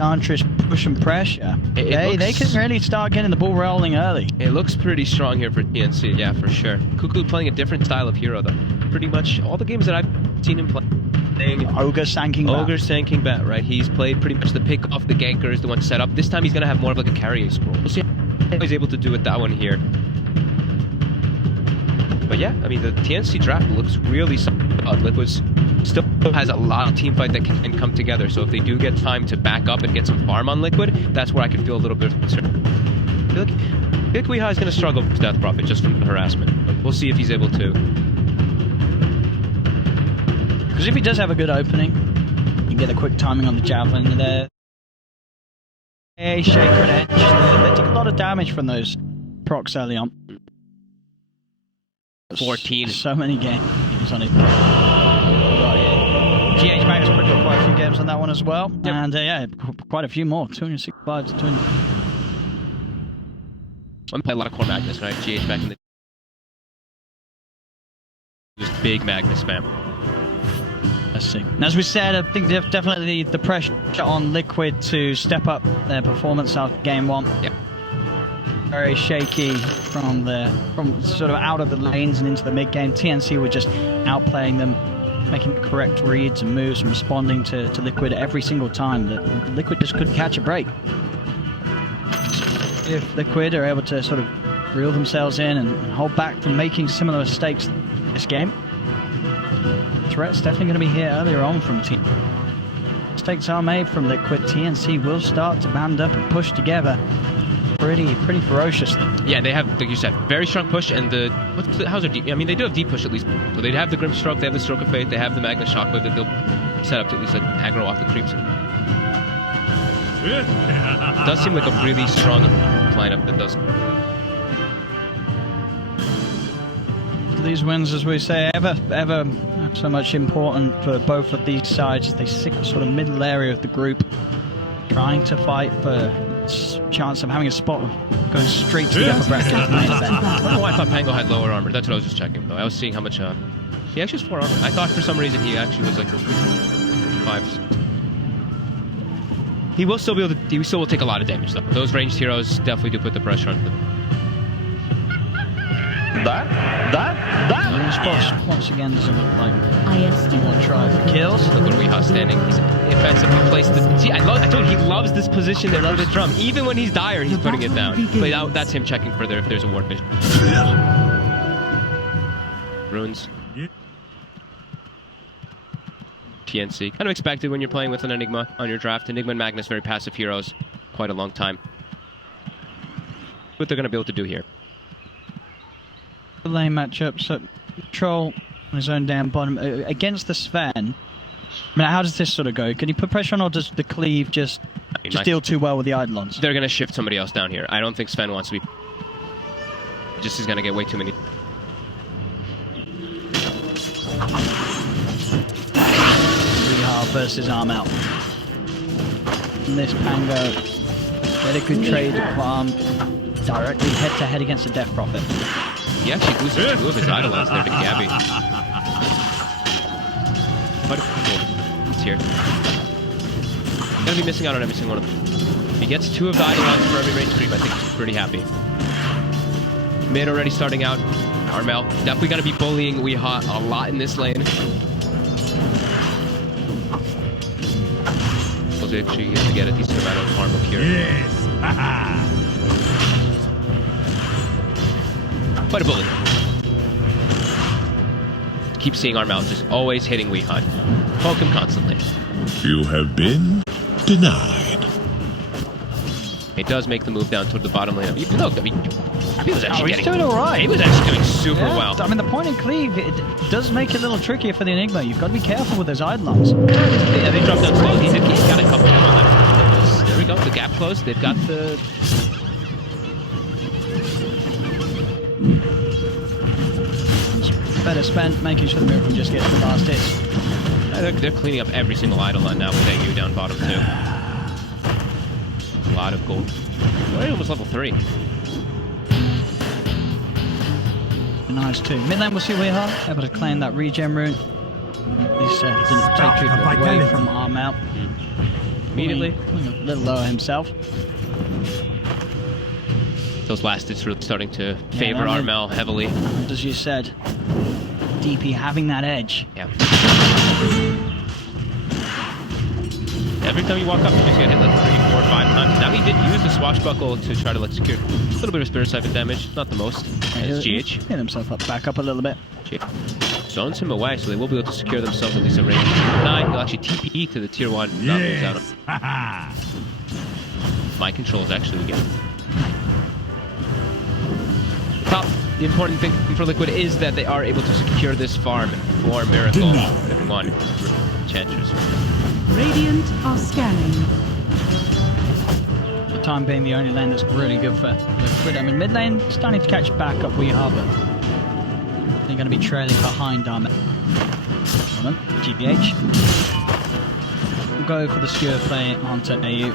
Enchantress pushing pressure. They can really start getting the ball rolling early. It looks pretty strong here for TNC, yeah, for sure. Cuckoo playing a different style of hero, though. Pretty much all the games that I've seen him play. Ogre Sanking Bat, right? He's played pretty much the pick off, the ganker is the one set up. This time he's going to have more of like a carry scroll. We'll see how he's able to do with that one here. But yeah, I mean, the TNC draft looks really solid. Liquid's still has a lot of team fight that can come together. So if they do get time to back up and get some farm on Liquid, that's where I can feel a little bit of concern. I feel like Weeha is going to struggle with Death Prophet just from the harassment. But we'll see if he's able to. Because if he does have a good opening, you get a quick timing on the Javelin there. Hey, Shaker and Edge. They took a lot of damage from those procs early on. 14. So many games on it. GH Magnus put up quite a few games on that one as well. Yep. And yeah, quite a few more. 265 to 200. I'm playing a lot of core Magnus, right? GH back in the just big Magnus spam. Let's see. And as we said, I think definitely the pressure on Liquid to step up their performance after game one. Yep. Very shaky from sort of out of the lanes and into the mid game. TNC were just outplaying them, making the correct reads and moves and responding to Liquid every single time. That Liquid just couldn't catch a break. If Liquid are able to sort of reel themselves in and hold back from making similar mistakes this game, threat's definitely going to be here earlier on from team. Mistakes are made from Liquid. TNC will start to band up and push together pretty ferociously. Yeah, they have, like you said, very strong push, and how's their deep? I mean, they do have deep push at least. So they have the Grim Stroke, they have the Stroke of Fate, they have the Magnus Shockwave that they'll set up to at least like aggro off the creeps. It does seem like a really strong lineup that does. These wins, as we say, ever so much important for both of these sides. They sit sort of middle area of the group, trying to fight for chance of having a spot of going straight to the upper bracket of the main event. I don't know why I thought Pango had lower armor. That's what I was just checking, though. I was seeing how much he actually has 4 armor. I thought for some reason he actually was like 5. He will still be able to. He still will take a lot of damage, though. Those ranged heroes definitely do put the pressure on them. Spots once again doesn't look like more try for kills. Look at Weeha standing. He's offensively placed. See, I told you he loves this position there for the drum. Even when he's dire, he's putting it down. But that's him checking further if there's a ward vision. Runes. TNC. Kind of expected when you're playing with an Enigma on your draft. Enigma and Magnus, very passive heroes. Quite a long time. What they're going to be able to do here. The lane matchup, so Troll on his own down bottom against the Sven. I mean, how does this sort of go? Can he put pressure on, or does the Cleave just deal too well with the Eidolons? They're going to shift somebody else down here. I don't think Sven wants to be. Just is going to get way too many. Weeha versus Arm Out. And this Pango, get a good trade farm directly head to head against the Death Prophet. He actually boosted 2 of his Eidolons there to Gabby. Quite a cool. It's here. He's gonna be missing out on every single one of them. If he gets 2 of the Eidolons for every range creep, I think he's pretty happy. Mid already starting out. Armel definitely gonna be bullying Weeha a lot in this lane. Was actually going to get a decent amount of farm up here. Yes! Quite a bully. Keep seeing Armel just always hitting Weeha. Poke him constantly. You have been denied. It does make the move down toward the bottom lane. Even though, I mean, he was actually he's doing all right. He was actually doing super well. I mean, the point in Cleave, it does make it a little trickier for the Enigma. You've got to be careful with those Eidolons. Yeah, they dropped down slow. He's got a couple of them. There we go. The gap closed. They've got the... Better spent making sure the Miracle just gets the last hits. They're cleaning up every single Eidolon now with AU down bottom, too. A lot of gold. We're almost level 3. Nice too. Mid lane we'll see Weeha able to claim that regen rune. This didn't take treatment away from Arm Out. immediately. Pulling a little lower himself. Those last hits really starting to favor Yeah, Armel heavily. And as you said, DP having that edge. Yeah. Every time you walk up, you just get hit like 3, 4, 5 times. Now he did use the swashbuckle to try to like secure a little bit of spirit siphon damage, not the most. And it's GH. Hit himself back up a little bit. Zones him away, so they will be able to secure themselves at least a range 9. He'll actually TP to the tier 1. Yes. Mind controls actually again. Top. The important thing for Liquid is that they are able to secure this farm for Miracle. Everyone. Enchantress. Radiant are scanning. For the time being, the only lane that's really good for Liquid. I mean, mid lane starting to catch back up We Are, but they're going to be trailing behind Armel. GBH. We'll go for the skewer play onto AU.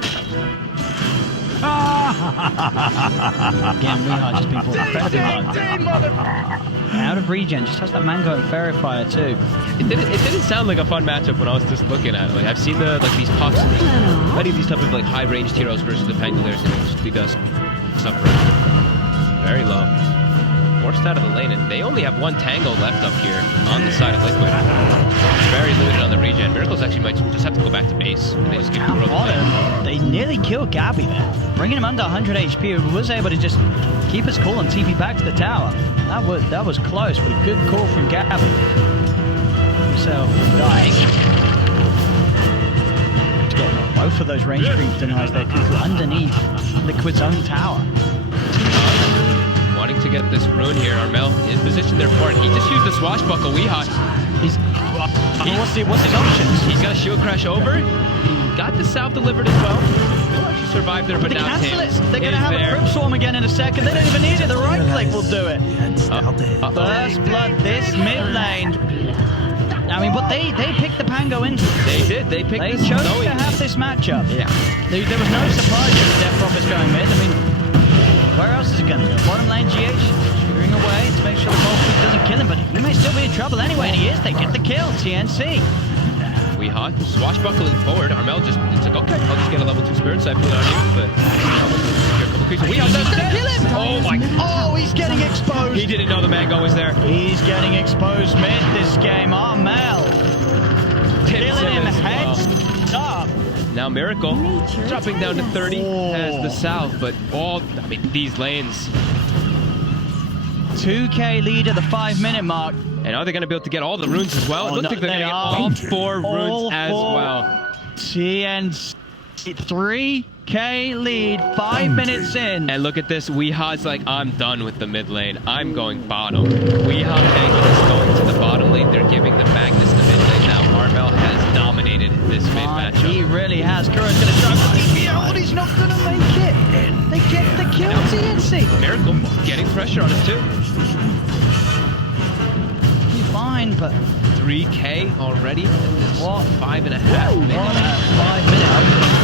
Again, Rehard just been brought incredibly low. Out of regen, just has that Mango and Fairy Fire too. It didn't sound like a fun matchup when I was just looking at it. Like I've seen these pucks and many of these type of like high ranged heroes versus the Pangoliers, and it just does suffer very low. Forced out of the lane, and they only have one Tango left up here on the side of Liquid. Very limited on the regen. Miracles actually might just have to go back to base, and they just give him bottom. They nearly killed Gabby there, bringing him under 100 HP. Who was able to just keep his cool and TP back to the tower. That was close, but a good call from Gabby. Himself dying. To get both of those range creep denies there, Cuckoo underneath Liquid's own tower. Wanting to get this rune here, Armel is positioned there for it. He just used the swashbuckle Weehawk. What's his options? He's got a shield crash over. He got the salve delivered as well. He'll actually survive there, but they now cancel it. They're going to have a Crypt Swarm again in a second. They don't even need it. The right click will do it. First blood this mid lane. I mean, but they picked the Pango into it. They did. They picked They chose to have this matchup. Yeah. There was no surprise that Death Prophet's going mid. I mean, where else is it going to go? Bottom lane, GH, shooting away to make sure the ball creep doesn't kill him, but he may still be in trouble anyway, and he is. They get the kill, TNC. Weehawk swashbuckling forward. Armel it's like, okay, I'll just get a level 2 spirit siphon on you, but Weehawk does kill him! Oh my god. Oh, he's getting exposed. He didn't know the Mango was there. He's getting exposed mid this game. Armel killing him heads up. Now Miracle dropping down to 30 has the salve, but these lanes. 2K lead at the 5-minute mark. And are they going to be able to get all the runes as well? It looks like they're going to get all 4 runes as well. TNC 3K lead, 5 minutes in. And look at this, Weehaw's like, I'm done with the mid lane. I'm going bottom. Weehaw is going to the bottom lane. They're giving the Magnus the mid lane now. Armel has dominated this mid matchup. He really has. Kuro's going to try for DP, but he's not going to make it. They get the kill, TNC. Miracle getting pressure on him too. He's fine, but 3K already. What? 5.5 minutes. 5 minutes.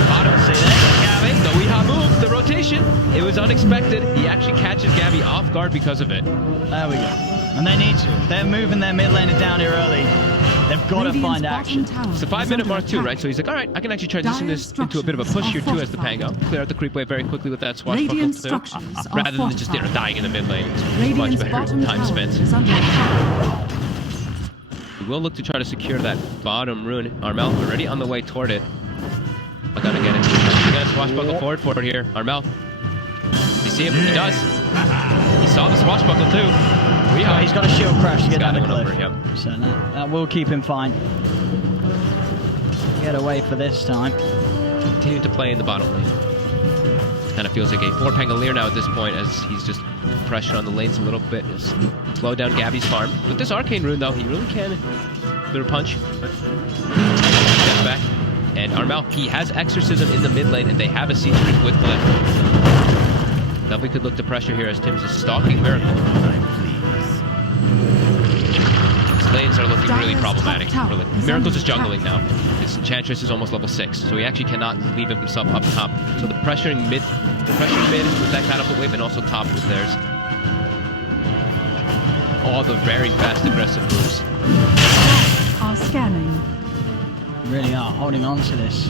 Bottom. See that? Gabby. The Weehaw move. The rotation. It was unexpected. He actually catches Gabby off guard because of it. There we go. And they need to. They're moving their mid laner down here early. They've got to find action. It's the 5-minute mark too, right? So he's like, all right, I can actually transition this into a bit of a push here too as the Pango. Clear out the creep wave very quickly with that swashbuckle too. Rather than just dying in the mid lane. It's much better time spent. We will look to try to secure that bottom rune. Armel already on the way toward it. I gotta get it. We got a swashbuckle forward for it here. Armel. You see him? He does. He saw the swashbuckle too. He's got a shield crash to get down the cliff. Over, yep. So that will keep him fine. Get away for this time. Continuing to play in the bottom lane. Kind of feels like a 4 Pangolier now at this point, as he's just pressure on the lanes a little bit. Just slow down Gabby's farm. With this arcane rune though, he really can. Little punch. Step back. And Armel, he has exorcism in the mid lane, and they have a siege creep with Glyph. Now we could look to pressure here as Tim's is stalking Miracle. These lanes are looking really problematic. Miracle's just jungling now. His Enchantress is almost level 6, so he actually cannot leave himself up top. So the pressuring mid with that catapult wave, and also top with theirs. All the very fast aggressive moves. Are scanning. Really are holding on to this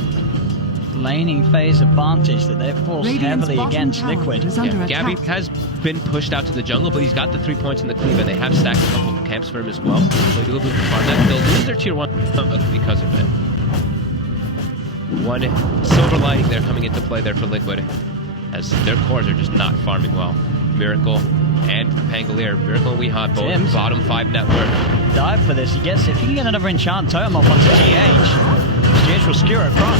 laning phase advantage that they've forced Radiant's heavily bottom against tower Liquid. is under Gabby attack. has been pushed out to the jungle, but he's got the 3 points in the cleave, and they have stacked a couple of camps for him as well. So he'll be able to farm that. They'll lose their tier 1 because of it. One silver lining there coming into play there for Liquid, as their cores are just not farming well. Miracle and Pangolier. Miracle and Weehaw both Tim's. bottom 5 net worth. Dive for this. He gets, if he can get another enchant totem off onto GH will skewer across.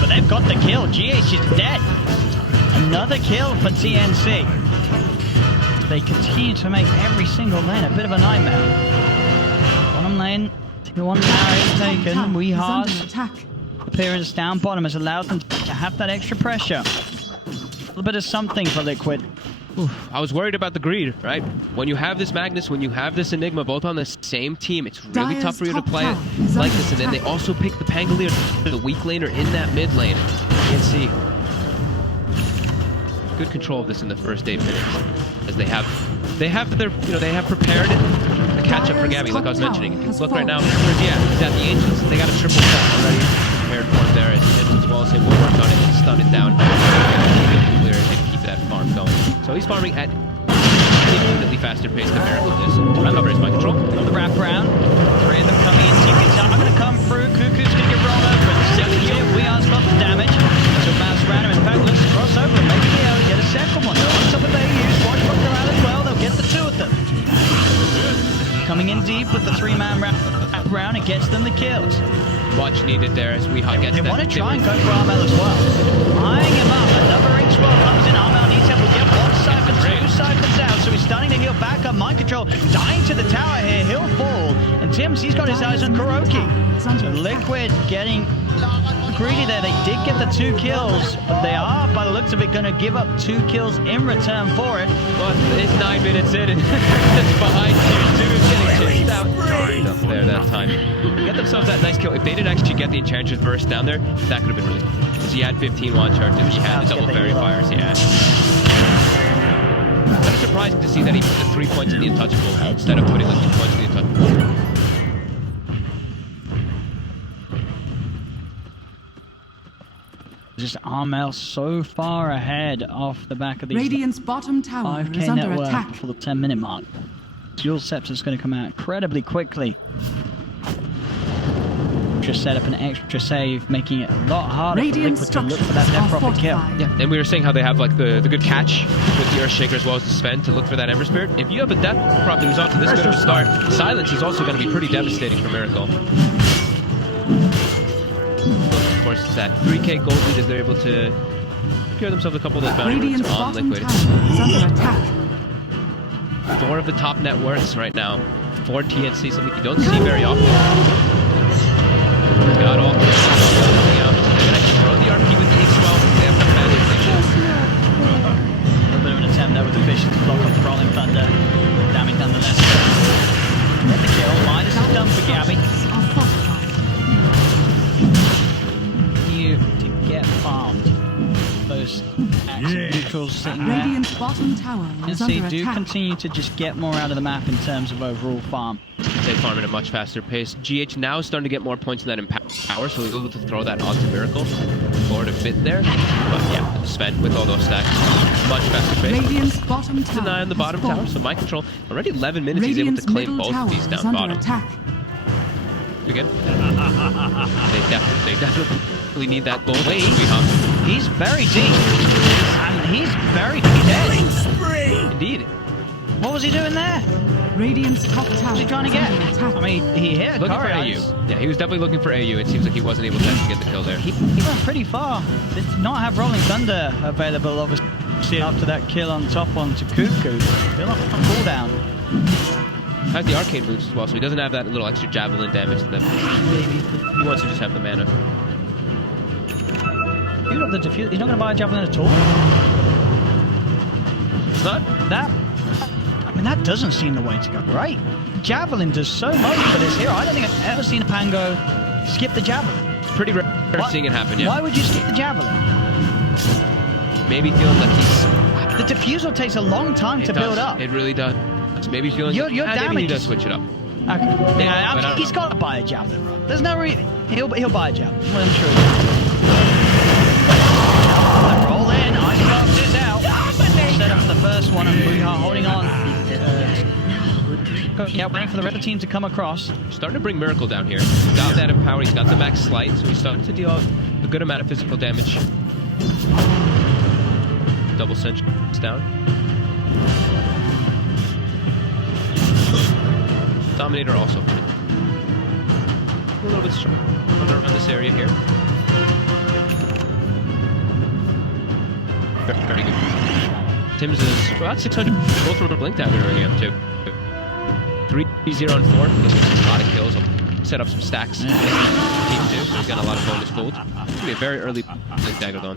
But they've got the kill. GH is dead. Another kill for TNC. They continue to make every single lane a bit of a nightmare. Bottom lane, tier 1 tower is taken. Is under Weehaw's attack. appearance down bottom has allowed them to have that extra pressure. A little bit of something for Liquid. I was worried about the greed, right? When you have this Magnus, when you have this Enigma, both on the same team, it's really Dire's tough for you to top play it tower is like under this. And then they attack. also pick the Pangolier, the weak laner in that mid lane. TNC. Good control of this in the first 8 minutes, as they have their, they have prepared the catch up for Gabby, like I was mentioning. If you look right now, yeah, he's at the Ancients. They got a triple set already prepared for him there, as well as they will work on it and stun it down. Clear it and keep that farm going. So he's farming at infinitely faster pace than Miracle is to recover his mind control. The wrap around. 3 of them coming in. TP's are going to come through. Cuckoo's going to get rolled over. Second kill. Weehar's got the damage. So bounce around him. In fact, looks to cross over and maybe they'll get a second one. They'll on top of their use. Watch what they're out as well. They'll get the 2 of them. Coming in deep with the 3-man wrap around. It gets them the kills. Much needed there as Weehaw gets They that. want to try and go for Armel as well. Eyeing him up. Another H-Well comes in. Armel needs help. We'll get 1 siphon, 2 siphons out. So he's starting to heal back up. Mind control. Dying to the tower here. He'll fall. And Tim's, he's got his eyes on Kuroki. So Liquid getting greedy there. They did get the 2 kills. But they are, by the looks of it, going to give up 2 kills in return for it. Well, it's 9 minutes in and it's behind tier 2 is getting chased out. Enough there that time. Get themselves that nice kill. If they didn't actually get the Enchantress burst down there, that could have been really cool. Because he had 15 wand charges, he had the double fairy fires, yeah. Kind of surprising to see that he put the 3 points in the untouchable instead of putting like 2 points in the untouchable. Just Armel so far ahead off the back of these Radiant's bottom tower 5k is under net worth attack. for the 10-minute mark. Dual Scepter's going to come out incredibly quickly. Just set up an extra save, making it a lot harder Radiant for Liquid to look for structures that net are profit kill. fortified. Yeah, and we were saying how they have like the good catch with the Earthshaker as well as the Sven to look for that Ember Spirit. If you have a Death Prophet who's off to this good of a start, Silence is also going to be pretty devastating for Miracle. Of course, it's that 3k gold lead as they're able to secure themselves a couple of those bounty Radiant's roots on bottom Liquid. tower is under attack. 4 of the top net worths right now for TNC, something you don't see very often. Got all coming out. They're going to throw the RP with the X-Well. They have the magic. A little bit of an attempt there with the Vision to block off the Rolling Thunder. Damage nonetheless. Get the kill. Minus is done for Gabby. Are fortified. You to get farmed. Those active neutrals sitting there. Radiant's bottom tower is TNC under do attack. continue to just get more out of the map in terms of overall farm. They farm at a much faster pace. GH now is starting to get more points in that power, so he's able to throw that onto Miracle forward a bit there. But yeah, Sven with all those stacks, much faster pace. Radiant's bottom tower. Deny on the bottom has tower, fallen. so mind control. Already 11 minutes, Radiant's he's able to claim middle both of tower these is down under bottom. attack. Again, they definitely need that gold. Wait, He's very deep. And he's very dead. indeed. What was he doing there? Radiant's top tower What was he trying to is get? under attack. I mean, he hit Looking for Coryx. AU. Yeah, he was definitely looking for AU. It seems like he wasn't able to actually get the kill there. He went pretty far. Did not have Rolling Thunder available, obviously, after that kill on top onto Cuckoo. Still on cooldown. Has the arcade boots as well, so he doesn't have that little extra javelin damage that maybe he wants to just have the mana. You got the diffuse. He's not going to buy a javelin at all. It's not. That. I mean, that doesn't seem the way to go, right? Javelin does so much for this hero. I don't think I've ever seen a Pango skip the javelin. It's pretty rare seeing it happen, yeah. Why would you skip the javelin? Maybe feeling like he's... The diffusal takes a long time to build up. It really does. Maybe feeling Your maybe he damage does is- switch it up. Okay. Yeah, but I don't he's know. got to buy a javelin, right? There's no reason. He'll buy a javelin. Well, I'm sure. Yeah, waiting for the rest of the team to come across. Starting to bring Miracle down here. He's got that empower, he's got the max slight, so he's starting to deal a good amount of physical damage. Double sentry down. Dominator also a little bit stronger around this area here. Very good. Tim's is about 600. Both of them blinked out here early up too. 3-0 and 4. He's getting a lot of kills. He'll set up some stacks. Team 2, so he's got a lot of bonus gold. It's gonna be a very early blink dagger though.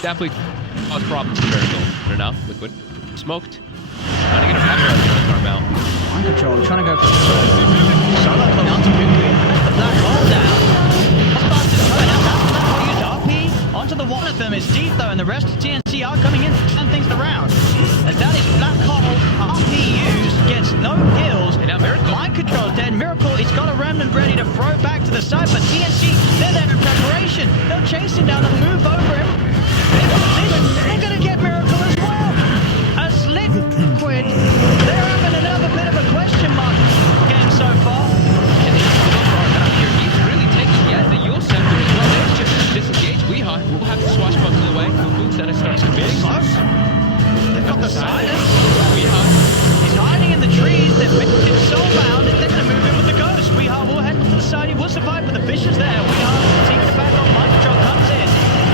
Definitely cause problems for Miracle. But enough. Liquid. Smoked. Trying to get a rapid on Carmel. Mind control, trying to go for solo coming onto Cuckoo. The black hole down. Use RP onto the one of them is deep though, and the rest of TNC are coming in to turn things around. As that is black hole, RP used, gets no kills. And now Miracle. Mind control dead. Miracle, he's got a remnant ready to throw back to the side, but TNC, they're there in preparation. They'll chase him down and move over him. They're gonna get Miracle as well. As Liquid, they're having another bit of a question mark game so far. And he's really taking the Yule Scepter as well. They're just disengaged. We'll have to swashbuckle away. Instead of starts committing. Close. They've got the silence. He's He's hiding in the trees. They've been soulbound. They're going to move in with the ghost. Weehaw will head to the side. He will survive, but the fish is there. Weehaw teaming it back on. Mind control comes in.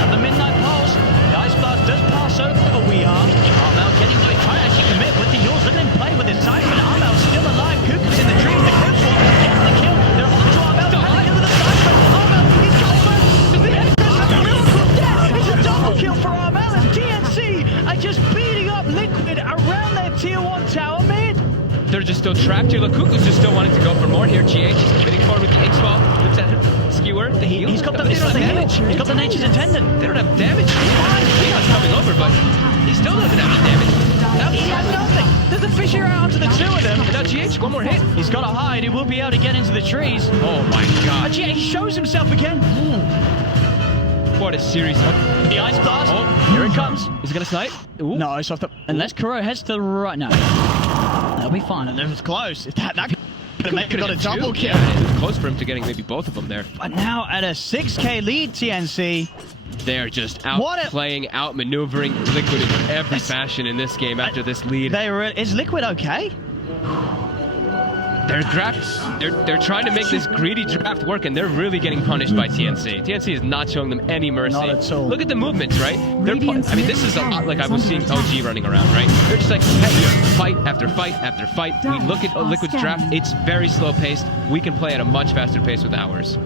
At the midnight pulse, the ice blast does pass over Weehaw. Armel getting to it. Trying to actually commit with the Yules. Looking in play with his side, but Armel's still alive. Cuckoo's in the trees. The Crib Swarm gets the kill. They're on to Armel. Trying to get with the side, but Armel, he's got one. The Empress of the Miracle dead. It's a double kill for Armel, and TNC are just beating up Liquid around their tier 1 tower mid. They're just still trapped here. Lukuku's just still wanting to go for more here. GH is committing forward with the X-Ball. Looks at him. Skewer. The heal. He's got the damage. He's got the Nature's Attendant. They don't have damage. Leon's coming over, but he still doesn't have any damage. Now He has nothing. There's a fisher out onto the two of them. And now GH, one more hit. He's got to hide. He will be able to get into the trees. Oh my god. GH shows himself again. What a series. The ice blast. Oh, Here it comes. Is it gonna snipe? Ooh. No, it's off the... Unless Kuro heads to the right now. They'll be fine. And it was close. That could have maybe got a double kill. Yeah, it was close for him to getting maybe both of them there. But now at a 6k lead, TNC. They're just outplaying, outmaneuvering Liquid in every fashion in this game after this lead. Is Liquid okay? They're trying to make this greedy draft work, and they're really getting punished by TNC. TNC is not showing them any mercy. Not at all. Look at the movements, right? This is a lot like I was seeing OG running around, right? They're just like, hey, fight after fight after fight. We look at Liquid's draft, it's very slow paced. We can play at a much faster pace with ours.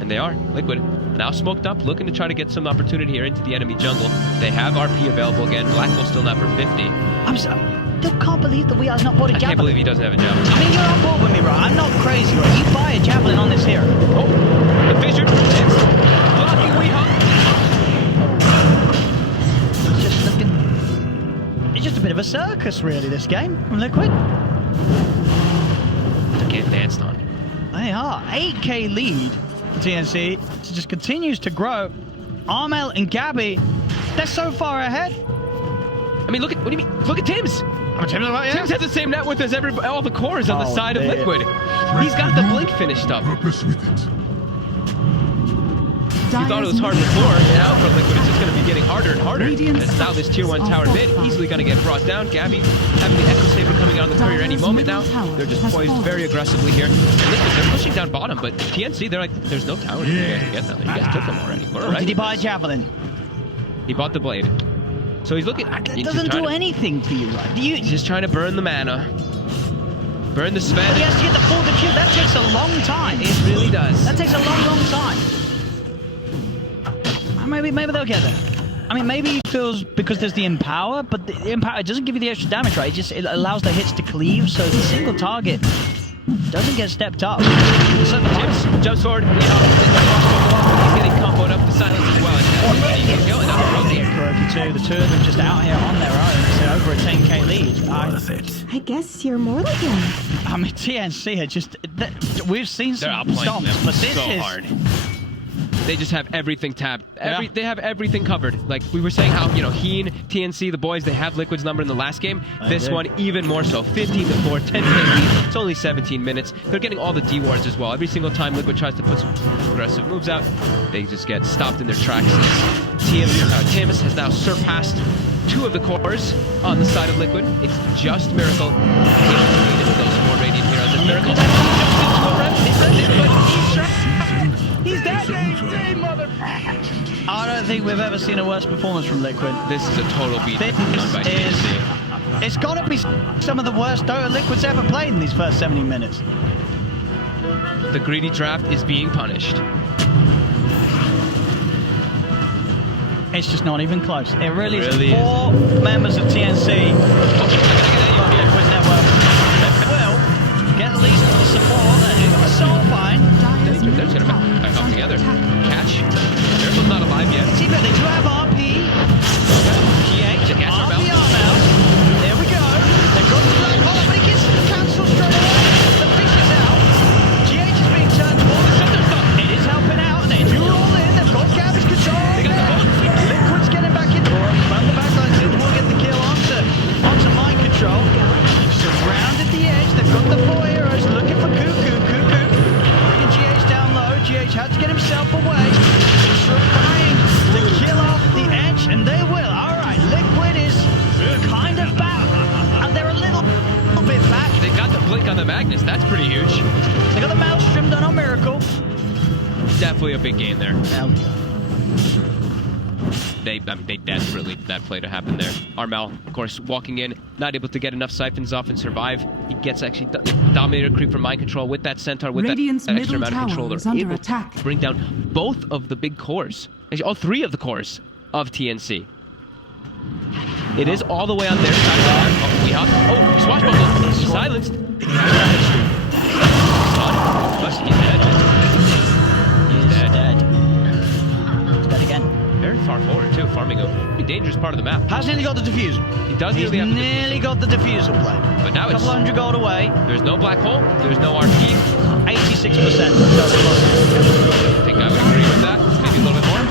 And they are. Liquid now smoked up, looking to try to get some opportunity here into the enemy jungle. They have RP available again. Black Hole still not for 50. I'm sorry. I can't believe that we are not bought a javelin. I can't believe he doesn't have a javelin. I mean, you're on board with me, bro. I'm not crazy, bro. You buy a javelin on this hero. Oh, the fissure. It's blocking Weehaw. It's just looking... It's just a bit of a circus, really, this game from Liquid. They're getting danced on. They are. 8k lead for TNC. It just continues to grow. Armel and Gabby, they're so far ahead. I mean, what do you mean? Look at Tim's. Tim's has the same net worth as all the cores on the side of Liquid. He's got the blink finished up. Purpose with it. You thought it was hard before. Now for Liquid, it's just going to be getting harder and harder. As now this tier 1 tower mid easily going to get brought down. Gabby having the Echo Saber coming out on the courier any moment now. They're just poised very aggressively here. And Liquid, they're pushing down bottom, but TNC, they're like, there's no tower for you guys to get them. You guys took them already. Right? Did he buy a javelin? He bought the blade. So he's looking. It doesn't do anything for you, right? He's just trying to burn the mana. Burn the spell. He has to get the full defuse. That takes a long time. It really does. That takes a long time. Maybe they'll get there. I mean, maybe he feels because there's the Empower, but the Empower, it doesn't give you the extra damage, right? It allows the hits to cleave, so the single target doesn't get stepped up. So the Tips jumps forward. He's getting comboed up the silence as well. The two of them just out here on their own. So over a 10k lead. I guess you're more like him. I mean, TNC are just... We've seen some stomps, but this so is... hard. They just have everything tabbed. Yeah. They have everything covered. Like we were saying how, Heen, TNC, the boys, they have Liquid's number in the last game. This one, even more so. 15-4, 10-10 lead. It's only 17 minutes. They're getting all the D wards as well. Every single time Liquid tries to put some aggressive moves out, they just get stopped in their tracks. Tims has now surpassed 2 of the cores on the side of Liquid. It's just Miracle. Those 4 Radiant heroes. And Miracle he's dead. I don't think we've ever seen a worse performance from Liquid. This is a total beat This done by TNC. It's got to be some of the worst Dota Liquid's ever played in these first 70 minutes. The greedy draft is being punished. It's just not even close. It really is. Really 4 members of TNC Liquid's network will get at least the support. It's so fine. Dire's They're middle going to tower back is up under together. attack. Catch. Miracle's not alive yet. See, but they do have RP. GH, Catch our RP belt. now. There we go. They've got the black hole, but he gets cancelled straight away. The fish is out. GH is being turned towards the center stuff. It is helping out. They do roll in. They've got Gabby's control. They got the ball. Liquid's getting back in. Run the backline. Will get the kill onto mind control. Surrounded the edge. They've got the 4 heroes looking for Cuckoo. Bringing GH down low. GH had to get himself away. Trying to kill off the edge, and they will. Alright, Liquid is kind of back. And they're a little bit back. They got the blink on the Magnus. That's pretty huge. They got the Maelstrom done on Miracle. Definitely a big game there. Now, They desperately need that play to happen there. Armel, of course, walking in, not able to get enough siphons off and survive. He gets actually Dominator creep from mind control with that Centaur, with Radiant's that extra middle amount of control. tower is They're under able attack. to bring down both of the big cores. Actually, all 3 of the cores of TNC. It is all the way on their side of the map. Oh, we hop. Oh, swashbuckle. Silenced. But he's dead. he's dead. He's dead again. Very far forward, too, farming a pretty dangerous part of the map. Has nearly got the diffuser. He does He's nearly have the nearly got the diffuser played. But now A couple it's... hundred gold away. There's no black hole. There's no RP. 86%. I think I would agree with that. Maybe a little bit more.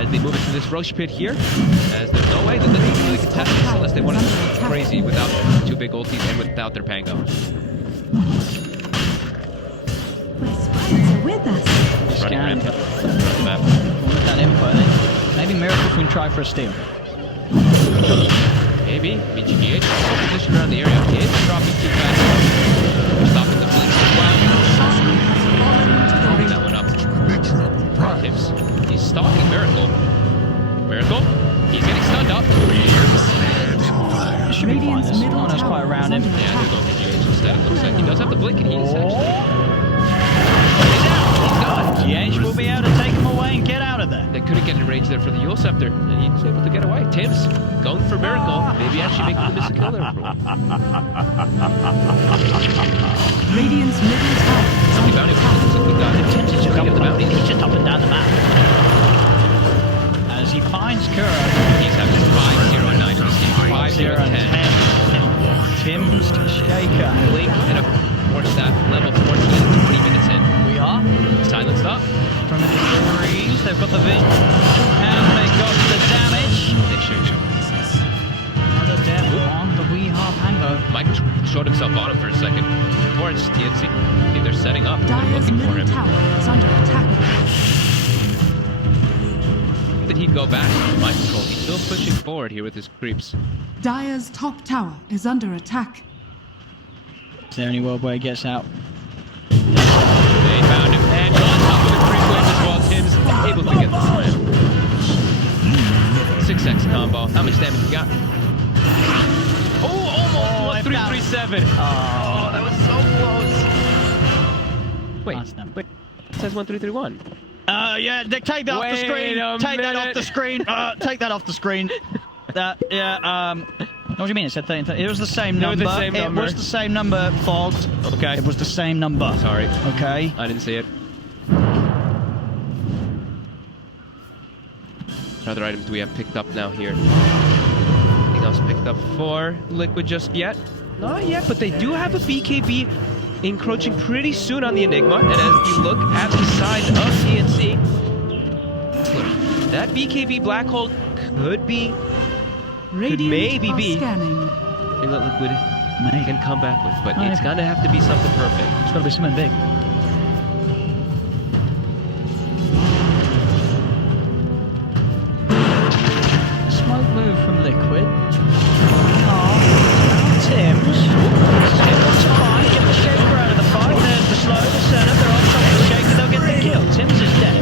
As they move into this Roche pit here, as there's no way that they can really contest this unless they want to go crazy without 2 big ultis and without their Pango. My spies are with us. Running Scan. rampant on the map. With that info, then maybe Miracle can try for a steal. Maybe. I mean, GBH is positioned around the area. He is dropping too fast. Stopping the blink as well. That one up. Tips. He's stalking Miracle. Miracle? He's getting stunned up. Should be fine. Radiant's There's middle no one else tower quite around is him. under Yeah, they're going for GH instead. It looks like he does have the blink, and he is actually... He's gone. GH will be able to take him away and get out of there. They couldn't get in range there for the Yule Scepter, and he was able to get away. Tims going for Miracle. Maybe actually making the miss a kill there. Radiant's middle tower is The under bounty attack. looks like we got it. Tims is just We have the bounty. he's just up and down the map. As he finds Kura. He's having 5-0-9 in this game. 5-0-10. Tim's Shaker. Blink and of course that level 14 20 minutes in. We are Silenced up. from the trees. They've got the vision. And they got the damage. They shoot. Another death on the Weehar Pango. Mike showed himself on him for a second. Towards TNC. They're setting up. They're Dire's looking for middle him. tower is under attack. That he'd go back to mind control. He's still pushing forward here with his creeps. Dire's top tower is under attack. Is there any world where he gets out? They found him. And on top of the creep wave as well. Tim's able to get the slam. 6x combo. How much damage we got? Oh, almost! 1337. Oh, that was so close. Wait, Last number. wait. It says 1331. Yeah, take that off the Wait screen. a Take that off minute. the screen. Take that off the screen. What do you mean? It said 13. It was the same No, number. the same number. It was the same number, Fogged. Okay. It was the same number. Sorry. Okay. I didn't see it. What other items do we have picked up now here? Anything else picked up for Liquid just yet? Not yet, but they do have a BKB encroaching pretty soon on the Enigma. And as we look at the side of TNC, That BKB black hole could be, Radiant maybe are be. scanning. thing that Liquid Maybe. can come back with, but Maybe. it's gonna have to be something perfect. It's got to be something big. Smoke move from Liquid. Tim's. Tim wants to fight, get the shaker out of the fight. There's the slow, the setup. They're on top of the shaker, they'll get the kill. Tim's is dead.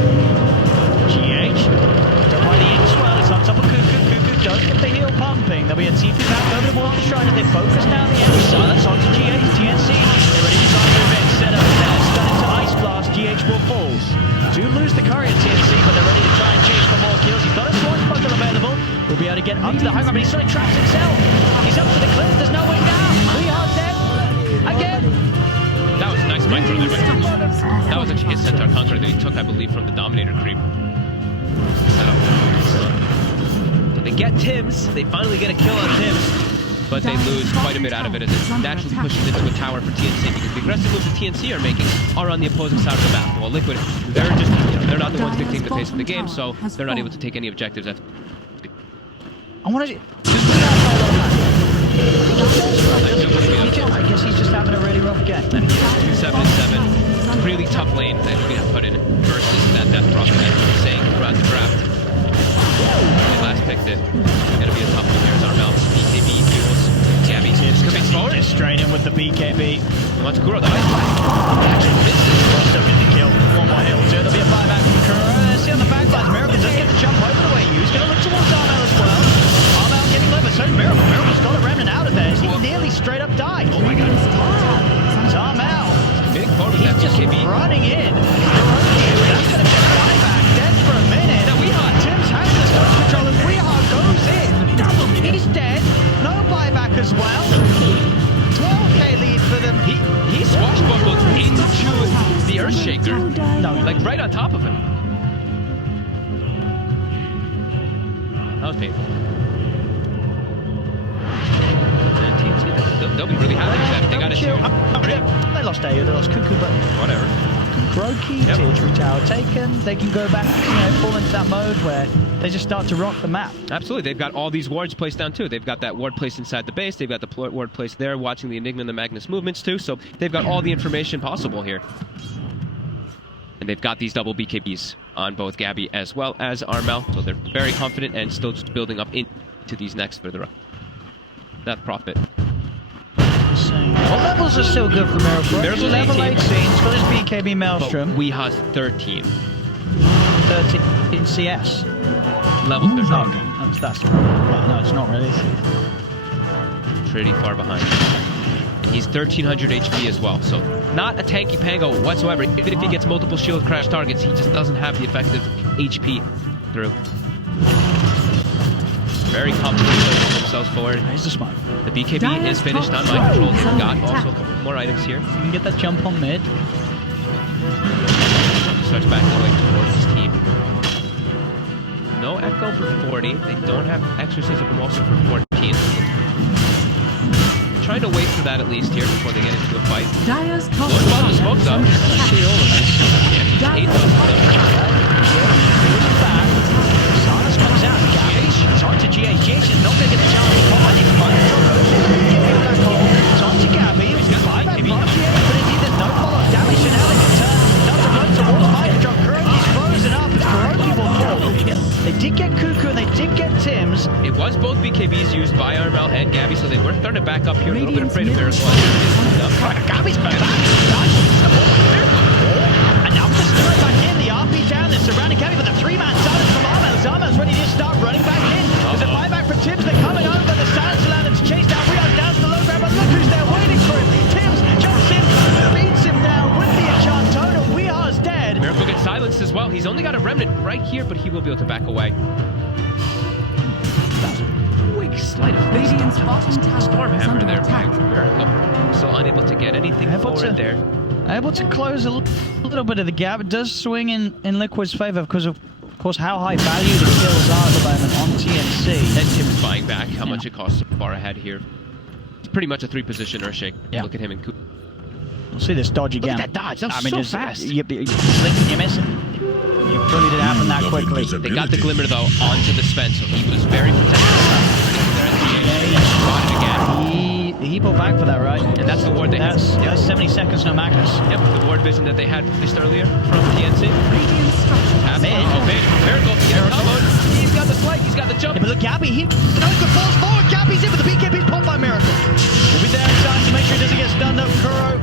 GH. Don't mind the ink swell, it's on top of Cuckoo. Cuckoo does get the heel pumping. There'll be a TP back over the wall to Shrine as they focus down the end. Silence onto GH, TNC. They're ready to try and move in. Set up there. Stun into Ice Blast. GH will fall. Do lose the courier TNC, but they're ready to try and chase for more kills. He's got a Swashbuckler available. He'll be able to get up to the high ground, but he's sort of traps himself. He's up to the cliff. There's no way down. We are dead. Again. That was a nice fight from there. That was actually his centaur conqueror that he took, I believe, from the Dominator creep. Setup. So they get Tim's. They finally get a kill on Tim's. But they lose quite a bit out of it as it naturally pushes into a tower for TNC because the aggressive moves the TNC are making are on the opposing side of the map. While Liquid, they're just, they're not the ones dictating the pace of the game, so they're not able to take any objectives. I want to just put that I guess he's just having a really rough game. 2-7 and 7. Really tough lane that we have put in versus that Death Prophet that you were saying throughout the draft. They last picked it. It's gonna be a tough one. Here's Armel. BKB fuels. Gabby is coming forward. Just straight in with the BKB. Wants Kuro the ice blast. Actually misses. Still get the kill. One more hill. There'll be a buyback from Kuro. See on the backlash. Miracle does get the jump over the way. He's going to look towards Armel as well. Armel getting level. So Miracle. Miracle's got a remnant out of there. He nearly straight up died. Oh my god. It's Armel. Committing forward with that He's just BKB. running in. That's going to be a buyback. Dead for a minute. Now Weehawk. Tim's has the stone control as Weehawk goes in. He's dead. No buyback as well. 12k lead for them. He swashbuckled into the Earthshaker. No, like right on top of him. That was painful. And TNC, they'll be really happy with that. They got it too. They lost Ayo, they lost Cuckoo, but Whatever. Brokey, Yep. Tier Tower taken. They can go back, fall into that mode where they just start to rock the map. Absolutely. They've got all these wards placed down too. They've got that ward placed inside the base. They've got the ward placed there, watching the Enigma and the Magnus movements too. So they've got all the information possible here. And they've got these double BKBs on both Gabby as well as Armel. So they're very confident and still just building up into these next further up. That profit. Well, levels are still good for Miracle. Miracle's Level 18. 18, he's got his BKB But Maelstrom. Weehawk's 13. 13 in CS. Level 13. No, that's well, no, it's not really. Pretty far behind. And he's 1300 HP as well, so not a tanky pango whatsoever. Even if he gets multiple shield crash targets, he just doesn't have the effective HP through. Very confident pushing themselves forward. Here's the smoke. The BKB is finished on mind control. They've got also a couple more items here. You can get that jump on mid. Starts backing away towards his team. No Echo for 40. They don't have Exorcism from also for 14. Trying to wait for that at least here before they get into a fight. Dyer's top Lord Bob the smoke's up. See all of this. Yeah, 8 of them. Silence comes out. It's on to GH. GH is not going to get the chance to pop any fun. It's on to Gabby. He's got the BKB. But indeed, there's no follow-up damage, so now they can turn. Does the run towards Hydro. Kuroki's frozen up. Kuroki will fall. They did get Cuckoo and they did get Tim's. It was both BKBs used by Armel and Gabby, so they were starting to back up here. A little bit afraid of Miracle. Gabby's back. And now just straight back in. The RP down. They're surrounding Gabby, but the three-man silence from Armel. Armel's ready to start running back in. There's a buyback from Tim's. They're coming over. The silence allowed them to chase down. We are down to the low ground, but look who's there waiting for him. Tim's jumps in, beats him down with the enchant totem. We are dead. Miracle gets silenced as well. He's only got a remnant right here, but he will be able to back away. Quick sleight of fist. Radiant's bottom tower is Stormhammer under there by attack. Miracle. Still unable to get anything forward there. Able to close a little bit of the gap. It does swing in Liquid's favor because of course, how high value the kills are at the moment on TNC. And Tim's buying back how much it costs far ahead here. It's pretty much a 3-position Earthshake. Yeah. Look at him and Coop. We'll see this dodge again. Look at that dodge. That was so fast. You're blinking, you're missing. It really didn't happen that quickly. They got the glimmer though onto the Sven, so he was very protected. Got it again. He pulled back for that, right? And that's the ward they had. That's 70 seconds, no Magnus. Yep, the ward vision that they had placed earlier from TNC. Radiant structures. Mid. Oh, big. Miracle. He's got the slight, he's got the jump. Yeah, but look, Gabby, the falls forward. Gabby's in, but the BKB's pulled by Miracle. We'll be there in time to make sure he doesn't get stunned up. Kuro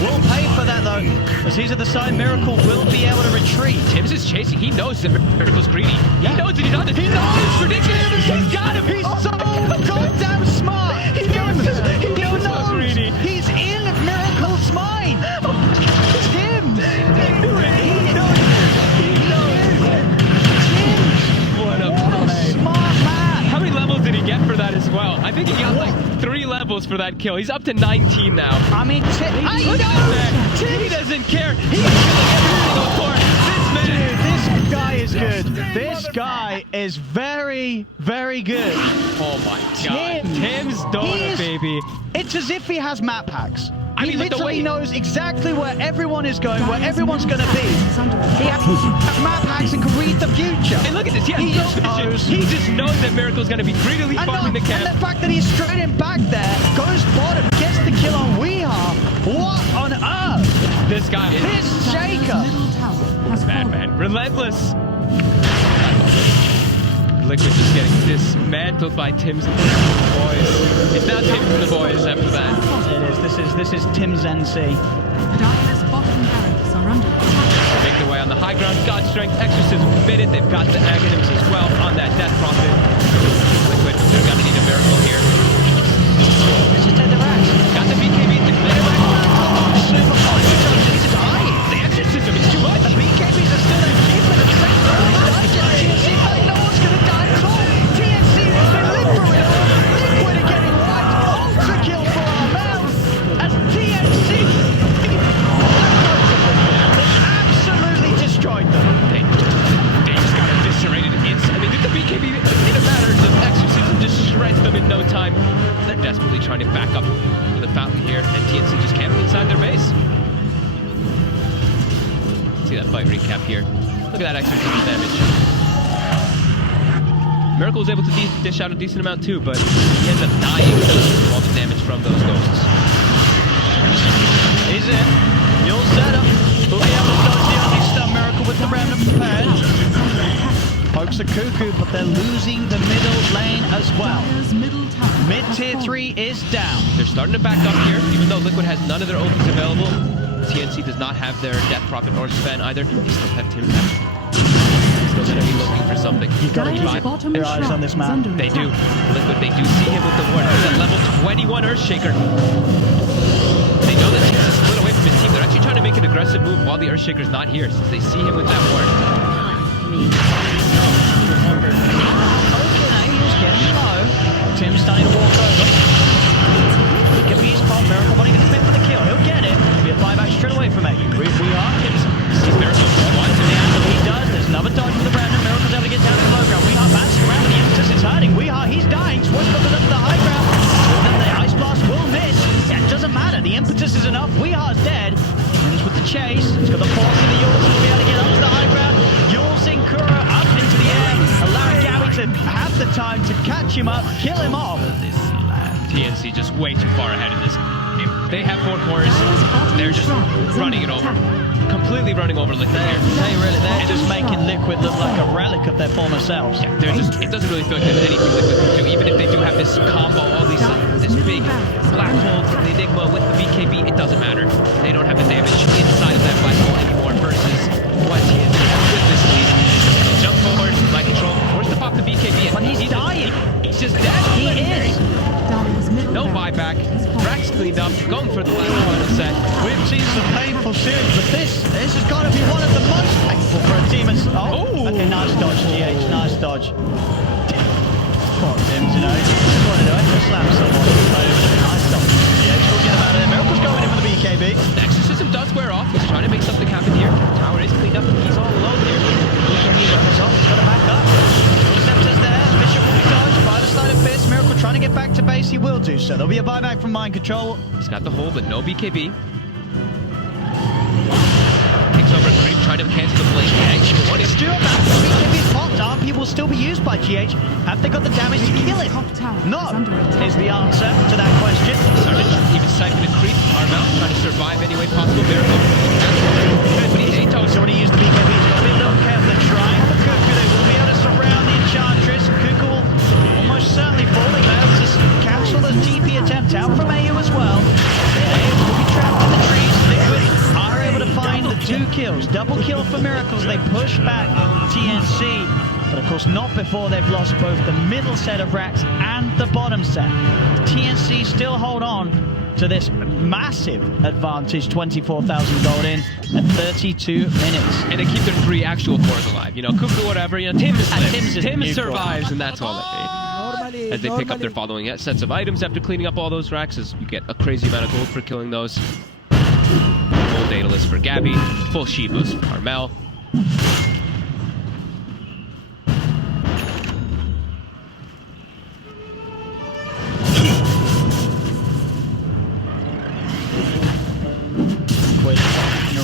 will pay for that, though. As he's at the side, Miracle will be able to retreat. Tibbs is chasing. He knows that Miracle's greedy. He knows that he's on this. He knows it's ridiculous. He's got him. He's so goddamn smart. He knows greedy. He's in Miracle's mind. It's him. He knew it. He knows it. It's him. What a smart man. How many levels did he get for that as well? I think he got like 3 levels for that kill. He's up to 19 now. I mean, Look at this man. He doesn't care. He's killing every single court. This man. This guy is good. This guy is very, very good. Oh my god. Tim's donut, baby. It's as if he has map hacks. I He mean, look, the literally way- knows exactly where everyone is going, where everyone's going to be. Is under He has map hacks and can read the future. And look at this. He He has just no vision. knows. He just knows that Miracle's going to be greedily farming the And camp. the fact that he's straight in back there, goes bottom, gets the kill on Weehaw. What on earth? This guy is This Shaker. middle tower has bad, fallen. man. Relentless. Liquid just getting dismantled by Tim's boys. It's now Tim and the boys after that. It is. This is Tim's NC. Dire's bottom barracks are under attack. Make their way on the high ground. God Strength, Exorcism committed. They've got the Aghanims as well on that Death Prophet. Liquid, they're going to need a miracle here. This is Ted the Rash. Got the BKB. Super fun. He's dying. The Exorcism is too much. The BKBs are still in achievement at the same time. TNC, but no one's going to die at all. TNC has been liberated. Liquid are getting wiped. Ultra kill for our man. As TNC absolutely destroyed them. They just got eviscerated. I mean, the BKB, in a matter of Exorcism, just shreds them in no time. They're desperately trying to back up for the fountain here, and TNC just camping inside their base. See that fight recap here. Look at that Exorcism damage. Miracle was able to dish out a decent amount too, but he ends up dying from all the damage from those ghosts. He's in. You'll set up. We'll be able to dodge the anti-stun Miracle with the remnant prepared. Pokes are cuckoo, but they're losing the middle lane as well. Dire's middle tower Mid has tier fallen. 3 is down. They're starting to back up here, even though Liquid has none of their ultis available. TNC does not have their Death Prophet or Sven either. They still have Tim. Still going to be looking for something. You've got to keep Dire's bottom your eyes on this shrine is map. under They do. attack. Liquid, they do see him with the ward. He's at level 21 Earthshaker. They know that he's split away from his team. They're actually trying to make an aggressive move while the Earthshaker's not here, since they see him with that ward. Okay, he's getting low. Tim's starting to walk over. He can be his pop. Miracle wanting to commit for the kill. He'll get it. Be a buyback straight away from it. We are. Tim's Sees Miracle once, to the angle. He does. There's another dodge for the Brandon. Miracle's able to get down to the low ground. We are bouncing around. The emphasis is hurting. We are. He's dying. Swift up to the high ground. Then the ice blast will miss. It doesn't matter. The impetus is enough. We are dead. Finish with the chase. He's got the force of the Yules. He'll be able to get up to the high ground. Yules and Kuro up into the air, allowing Gabby to have the time to catch him up, kill him off. TNC just way too far ahead in this game. They have 4 cores. They're just running it over. Completely running over Liquid here. They're just making Liquid look like a relic of their former selves. Yeah, they're just, it doesn't really feel like there's anything Liquid can do, even if they do have this combo, all these, this big black hole from the Enigma with the BKB, it doesn't matter. They don't have the damage inside of that black hole anymore versus what TNC has with this lead. Jump forward, light control, forced to pop the BKB, But he's dying. He's just dead. He is. Dire's middle No barracks buyback. has fallen. Rack's cleaned up, going for the last final set. We've seen some painful series, but this has got to be one of the most painful for a team. Oh. Okay, nice dodge, GH, nice dodge. Poor Tim's, you know, just wanted to echo slam someone. Nice dodge, GH. Talking about it, Miracle's going in for the BKB. The Exorcism does wear off. He's trying to make something happen here. Tower is cleaned up and he's all alone here. BKB weapons off, he's got to back up. Scepter's there, Bishop will be dodged by the side of Fist. Miracle trying to get back to base, he will do so. There'll be a buyback from Mind Control. He's got the hold, but no BKB. Takes over a creep, trying to cancel the lane. Stuart BKB's popped. RP will still be used by GH. Have they got the damage to kill him? Top tower No, is under attack. is the answer to that question. Even siphon a creep. Armel trying to survive any way possible. Miracle. But He's already used the BKB. He's got to be a little careful. They're trying for Cuckoo. They will be able to surround the Enchantress. Cuckoo will almost certainly falling there to cancel the TP attempt out from AU as well. AU will be trapped in the trees. Liquid are able to find the 2 kills. Double kill for Miracles. They push back TNC. But of course not before they've lost both the middle set of racks and the bottom set. TNC still hold on to this massive advantage, 24,000 gold in at 32 minutes. And they keep their 3 actual cores alive. You know, Cuckoo, whatever. You know, Tim's neutral. survives, and that's all that they. As they pick up their following sets of items after cleaning up all those racks, as you get a crazy amount of gold for killing those. Full Daedalus for Gabby, full Shivas for Armel.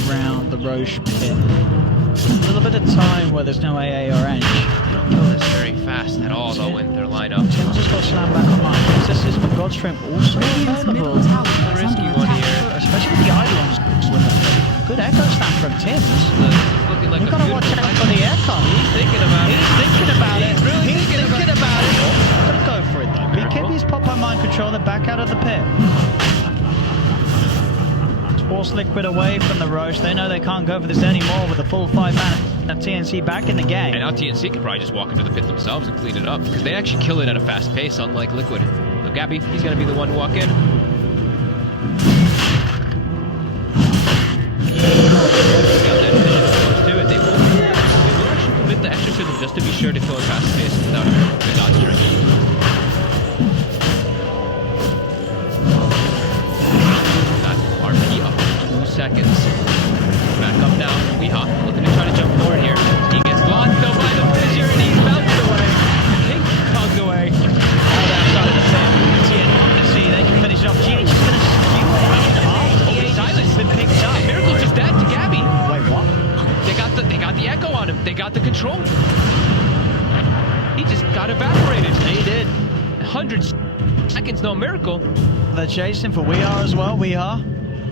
Around the Roche pit. A little bit of time where there's no AA or Ench. They don't kill this very fast at all, though, in their lineup. Tim's just got slammed back online. This is Godstream also Radiant's middle available. tower is Risky under one attack. here. Especially with the Eidolons. Good echo slam from Tim. Looking like We've a got to watch beautiful out for the aircon. He's thinking about it. He's thinking about it. Really He's thinking about it. Gotta go for it though. Miracle. BKB's pop by mind control. They're back out of the pit. Force Liquid away from the Roche. They know they can't go for this anymore with the full 5 mana of TNC back in the game. And now TNC can probably just walk into the pit themselves and clean it up, because they actually kill it at a fast pace, unlike Liquid. So Gabby, he's going to be the one to walk in. They will actually commit the exorcism just to be sure to kill at fast pace without a dodge string. Seconds. Back up now. Weehaw looking to try to jump forward here. He gets blocked though by the fissure and he's bounced away. Pink tugged away. Out outside of the pit. TNC, they can finish it off. GH is going to skew it after the silence been picked up. Miracle's just dead to Gabby. Wait, what? They got the echo on him. They got the control. He just got evaporated. He did. 100 seconds, no Miracle. They're chasing for We Are as well. We Are.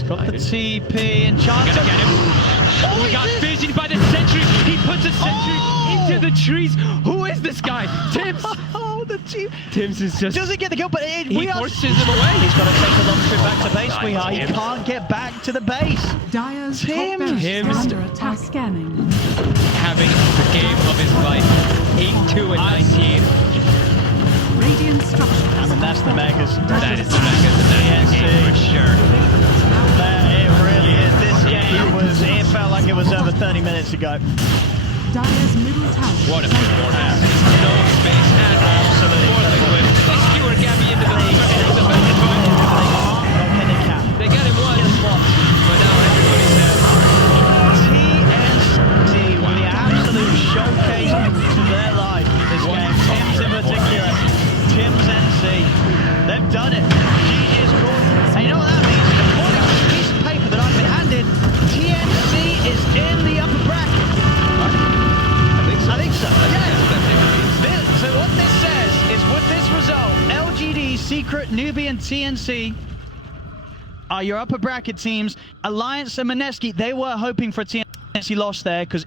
Got the TP and chance. Gotta get him. Oh, he got visioned by the sentry. He puts a sentry into the trees. Who is this guy? Tims. Oh, the team. Tims is just. Doesn't get the kill, but He forces him away. He's got to take a long trip back to base. Nice, We Are. He Tim. can't get back to the base. Dire's Tim. top barracks Tim. are under attack. Scanning. Having the game of his life. 8-2 and 19. Radiant structure. I mean, that's the Megas. That is the Megas, and that's the game for sure. It really is. This game it felt like it was over 30 minutes ago. Dire's middle tower. What a performance. No space at all. Absolutely. For Liquid. They skewer Gabby into the They got him once, but now everybody's dead. TNC with the absolute showcase to their life this game. Tim's in particular. Tim's NC. They've done it. GG's called. And you know what that means? According to this piece of paper that I've been handed, TNC is in the upper bracket. I think so. Yeah. So what this says is with this result, LGD, Secret, Nubian, TNC are your upper bracket teams. Alliance and Mineski, they were hoping for a TNC loss there because